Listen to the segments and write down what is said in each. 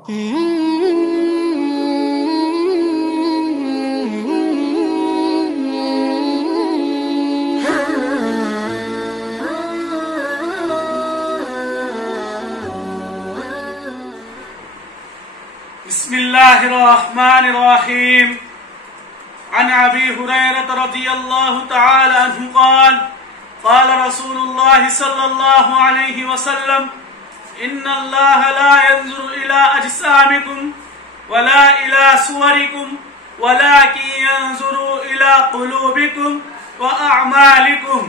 بسم الله الرحمن الرحيم. عن أبي هريرة رضي الله تعالى عنه قال قال رسول الله صلى الله عليه وسلم إن الله لا ينظر إلى أجسامكم ولا إلى صوركم ولكن ينظر إلى قلوبكم وأعمالكم.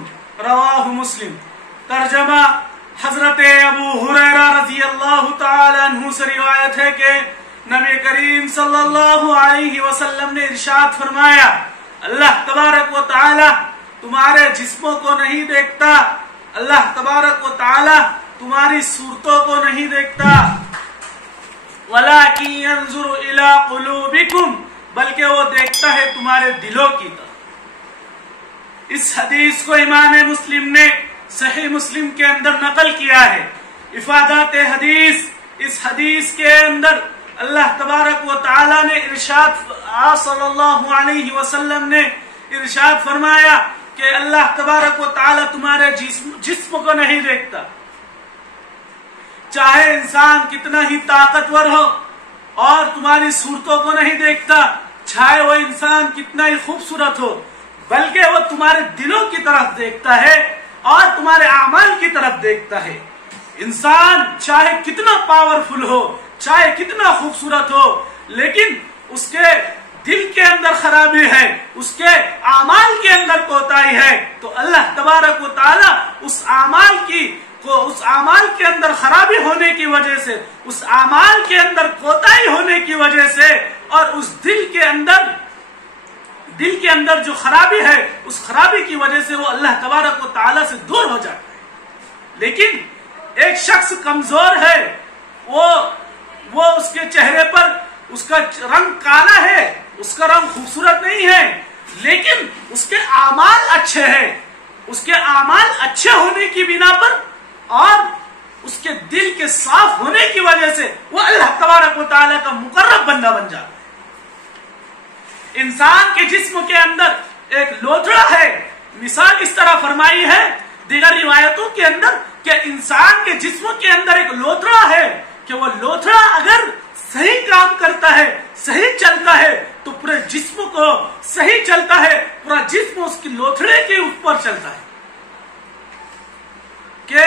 رواه مسلم. ترجمہ حضرت ابو ہریرہ رضی اللہ تعالی عنہ سے روایت ہے کہ نبی کریم صلی اللہ علیہ وسلم نے ارشاد فرمایا، اللہ تبارک و تعالی تمہارے جسموں کو نہیں دیکھتا، اللہ تبارک و تعالی تمہاری صورتوں کو نہیں دیکھتا، وَلَكِنْ يَنْظُرُ إِلَىٰ قُلُوبِكُمْ، بلکہ وہ دیکھتا ہے تمہارے دلوں کی طرف۔ اس حدیث کو امام مسلم نے صحیح مسلم کے اندر نقل کیا ہے۔ افادات حدیث، اس حدیث کے اندر اللہ تبارک و تعالی نے ارشاد صلی اللہ علیہ وسلم نے ارشاد فرمایا کہ اللہ تبارک و تعالی تمہارے جسم کو نہیں دیکھتا، چاہے انسان کتنا ہی طاقتور ہو، اور تمہاری صورتوں کو نہیں دیکھتا، چاہے وہ انسان کتنا ہی خوبصورت ہو، بلکہ وہ تمہارے دلوں کی طرف دیکھتا ہے اور تمہارے اعمال کی طرف دیکھتا ہے۔ انسان چاہے کتنا پاورفل ہو، چاہے کتنا خوبصورت ہو، لیکن اس کے دل کے اندر خرابی ہے، اس کے اعمال کے اندر کوتاہی ہے، تو اللہ تبارک و تعالی اس اعمال کے اندر خرابی ہونے کی وجہ سے، اس اعمال کے اندر کوتاہی ہونے کی وجہ سے، اور اس دل کے اندر جو خرابی ہے، اس خرابی کی وجہ سے وہ اللہ تبارک و تعالی سے دور ہو جاتا ہے۔ لیکن ایک شخص کمزور ہے، وہ اس کے چہرے پر اس کا رنگ کالا ہے، اس کا رنگ خوبصورت نہیں ہے، لیکن اس کے اعمال اچھے ہیں، اس کے اعمال اچھے ہونے کی بنا پر اور اس کے دل کے صاف ہونے کی وجہ سے وہ اللہ تبارک و تعالی کا مقرب بندہ بن جاتا ہے۔ انسان کے جسم کے اندر ایک لوتھڑا ہے، مثال اس طرح فرمائی ہے دیگر روایتوں کے اندر کہ انسان کے جسم کے اندر ایک لوتھڑا ہے کہ وہ لوتھڑا اگر صحیح کام کرتا ہے، صحیح چلتا ہے، تو پورے جسم کو صحیح چلتا ہے، پورا جسم اس کی لوتھڑے کے اوپر چلتا ہے کہ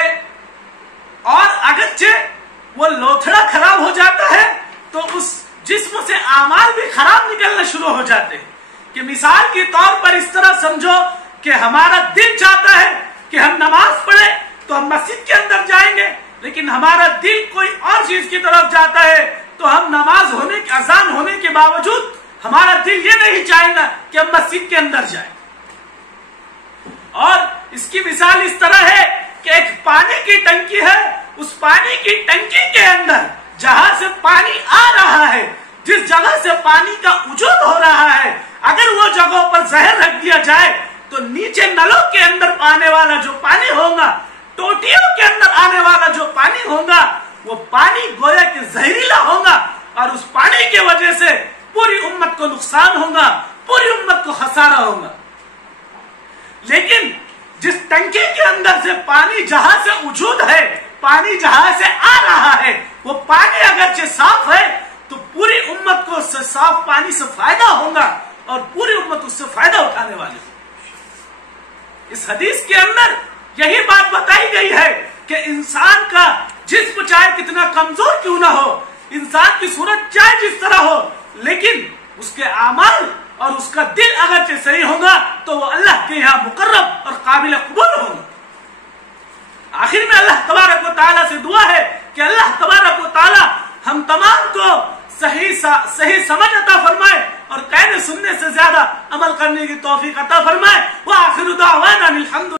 اور اگرچہ وہ لوتھڑا خراب ہو جاتا ہے تو اس جسم سے اعمال بھی خراب نکلنا شروع ہو جاتے ہیں۔ کہ مثال کے طور پر اس طرح سمجھو کہ ہمارا دل چاہتا ہے کہ ہم نماز پڑھیں تو ہم مسجد کے اندر جائیں گے، لیکن ہمارا دل کوئی اور چیز کی طرف جاتا ہے، تو ہم نماز ہونے کے اذان ہونے کے باوجود ہمارا دل یہ نہیں چاہے گا کہ ہم مسجد کے اندر جائیں۔ اور اس کی مثال اس طرح ہے کہ ایک پانی کی ٹنکی ہے، اس پانی کی ٹنکی کے اندر جہاں سے پانی آ رہا ہے، جس جگہ سے پانی کا وجود ہو رہا ہے، اگر وہ جگہوں پر زہر رکھ دیا جائے تو نیچے نلوں کے اندر آنے والا جو پانی ہوگا، ٹوٹیوں کے اندر آنے والا جو پانی ہوگا، وہ پانی گویا کہ زہریلا ہوگا، اور اس پانی کی وجہ سے پوری امت کو نقصان ہوگا، پوری امت کو خسارہ ہوگا۔ لیکن جس ٹنکی کے اندر سے پانی جہاں سے وجود ہے، پانی جہاں سے آ رہا ہے، وہ پانی اگرچہ صاف ہے تو پوری امت کو اس سے صاف پانی سے فائدہ ہوگا، اور پوری امت اس سے فائدہ اٹھانے والی ہوگی۔ اس حدیث کے اندر یہی بات بتائی گئی ہے کہ انسان کا جسم چاہے کتنا کمزور کیوں نہ ہو، انسان کی صورت چاہے جس طرح ہو، لیکن اس کے اعمال اور اس کا دل اگرچہ صحیح ہوگا تو وہ اللہ کے یہاں مقرب اور قابل قبول ہوگا۔ آخر میں اللہ تبارک و تعالیٰ سے دعا ہے کہ اللہ تبارک و تعالیٰ ہم تمام کو صحیح سمجھ عطا فرمائے اور کہنے سننے سے زیادہ عمل کرنے کی توفیق عطا فرمائے۔ وآخر دعوانا الحمد